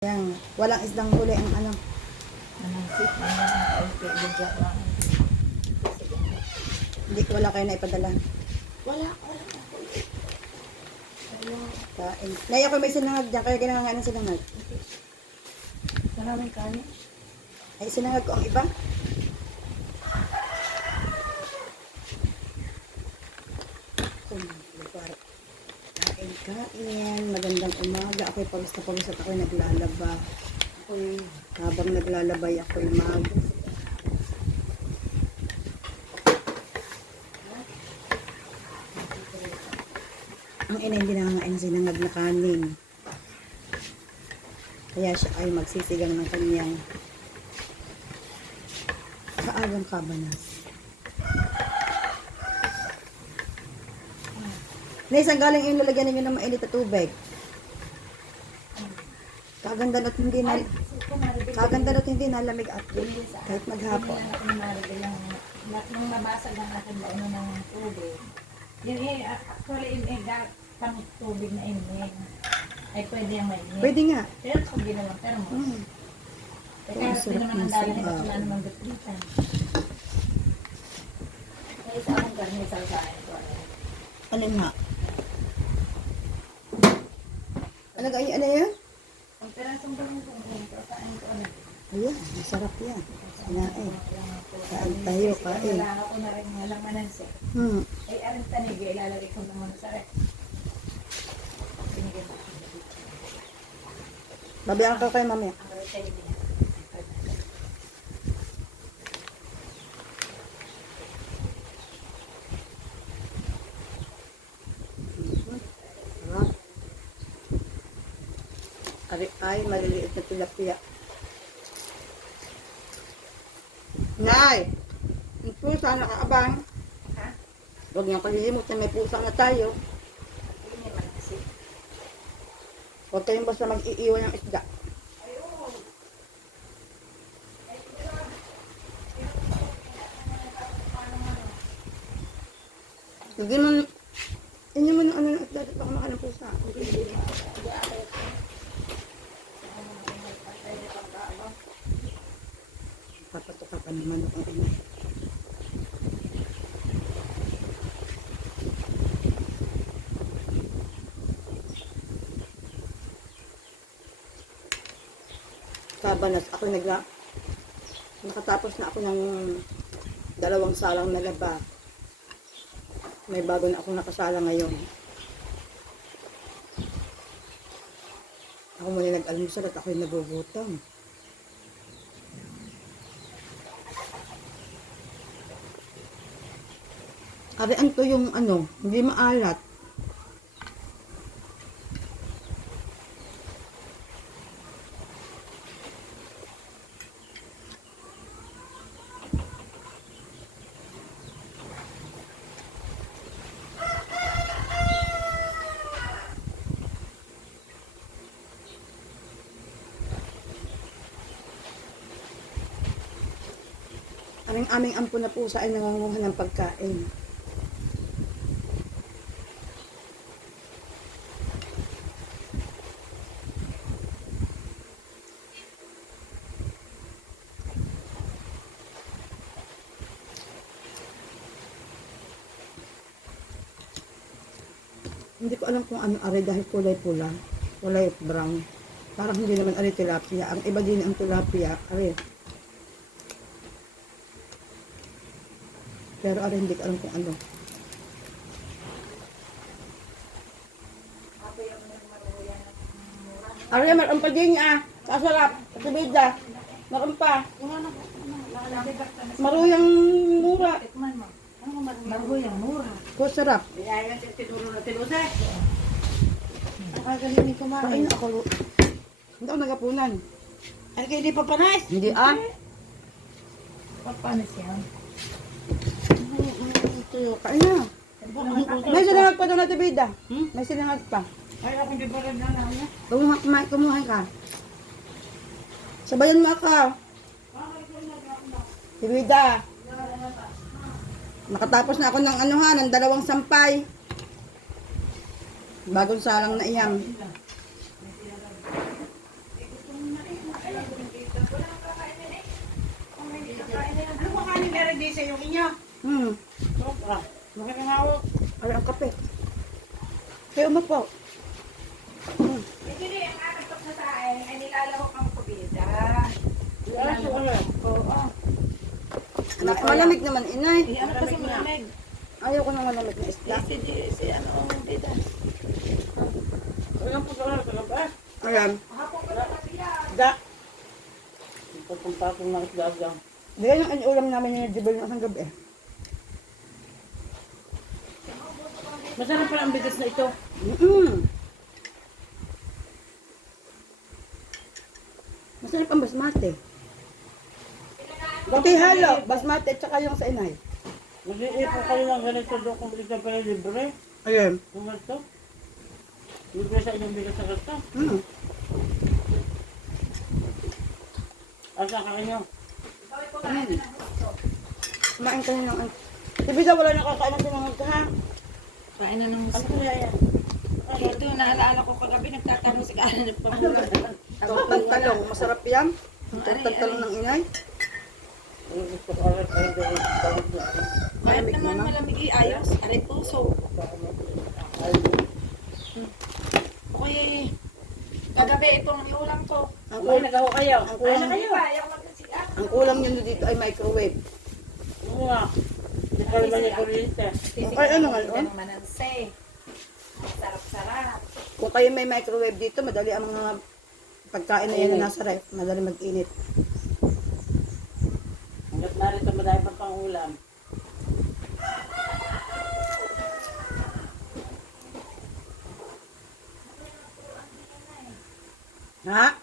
Yan, walang isdang huli ang ano. Hindi, wala kayo na ipadala. Wala, wala. Kain. Nay, ako may sinangag dyan, kaya ginangangan ng sinangag. Maraming kanin. Ay, sinangag ko ang iba. Kain, kain. Magandang umaga. Ako'y pawis na pawis at ako'y naglalaba. Ako'y, habang naglalabay ako'y mag... Ang ina hindi nangangain ng sinangag na kanin. Kaya siya ay magsisigang ng kanyang kaagang kabanas. Nay, saan galing yung lalagyan ninyo ng mainit na tubig? Kaganda na't hindi na, kaganda na't hindi nalamig at kahit maghapon. Nung nabasag ang akin na ano ng tubig. Yun eh, actually, in eh, pang tubig na init. Ay, pwede yung mainit. Pwede nga. Pero kung ginawang thermos. Mm. Eh, di sarap naman ng ang nito, sabaw. wala namang gatritan. Eh, sa akong karne, sa usahin ko. Alin nga? Ano ga ano yan? Ang pirasong balong kung kain ko ano. Ayan, masarap yan. Kinain. Kain tayo, kain. Wala ko na rin walang manansi. Hmm. Ay, aring tanig, ilalagay ko naman sa rep. Binigyan ko. Ka kay mamaya. Ang Ari ay maliliit na tilapia. Nay! Yung pusa nakaabang. Ha? Huwag niyang kalilimutan, may pusa na tayo. Yun naman kasi. Huwag kayong basta mag-iiwan ng isda. Hindi mo, inyo mo ng ano ng isda, baka maka ng pusa. Papatuka pa naman ang. Kabanas, ako nagla... Nakatapos na ako ng dalawang salang na laba. May bago na ako nakasala ngayon. Ako muna nag-almusal at ako'y nagugutom. Arian to yung ano, hindi maalat. Aming ampo na pusa ay nanganguha ng pagkain. Hindi ko alam kung ano ari dahil kulay pula. Kulay brown. Parang hindi naman ari tilapia. Ang iba din ang tilapia. Ari. Pero ari hindi ko alam kung ano. Ari, meron pa din niya. Kasarap. Katibida. Meron pa. Maruyang mura. Ano marugo yung mura? Kusarap. Biyaya yung tinuro na tinuse. Ang kagaling kumain ako. Hindi ako nagapunan. Ay, kayo di pa panas. Hindi ah. Papanas yan. Tuyo, kain na. May sinangag pa doon na tibida. May sinangag pa. Ay, ako di pa rin na namin. Kumuha, kumain, kumuha ka. Sabayan mo ako. Tibida. Nakatapos na ako ng ano ha, ng dalawang sampay. Bagong salang na iyam. Ano ba kanin meron din sa yung inyo? Hmm. Sobra. Makikahawak. Ay, ang kape. Kayo umapo. Hmm. Ito din, ang akatok na sa ay nilalawak ang kubida. Wala siya. Oo. Anak, malamig naman, inay. Eh, ano kasi malamig? Ayaw ko ng malamig na isda. Si, si, si, ano, ang bida. Walang pagkakaroon sa gabi. Ayan. Hapon ko na kasi yan. Da. Pagpampapong ng isda lang. Di yan yung ulam namin yung dibel ng gabi. Masarap pala ang bigas na ito. Mm-mm. Masarap ang basmati. Buti halo, basmati at saka yung sa inay. Mag-iipon kayo ng ganito doon kung bili ka pa yung libre. Ayan. Kung ganito. Libre sa inyong bigas na ganito. Mm. Asa ka kayo? Kumain ka na ng ano. Si Bisa wala nakakain ng ka ha. Kain na ng Ano kaya yan? Ito, naalala ko kagabi nagtatanong si Karen ng pangulan. Tagtag-talong, masarap yan. Tagtag-talong ng inay. Kahit Malamig naman malamig ayos, aray puso. Okay. Kagabi itong ulam ko. Ang, Uy, nagaho kayo. Ang na kayo. Ang kulang nyo dito ay microwave. Oo nga. Hindi pa naman yung kuryente. Ay, ano nga mananse. Sarap-sarap. Kung kayo may microwave dito, madali ang mga pagkain na yan na nasa ref. Madali mag-init. Hanggat narito madami pa pang ulam. Ha?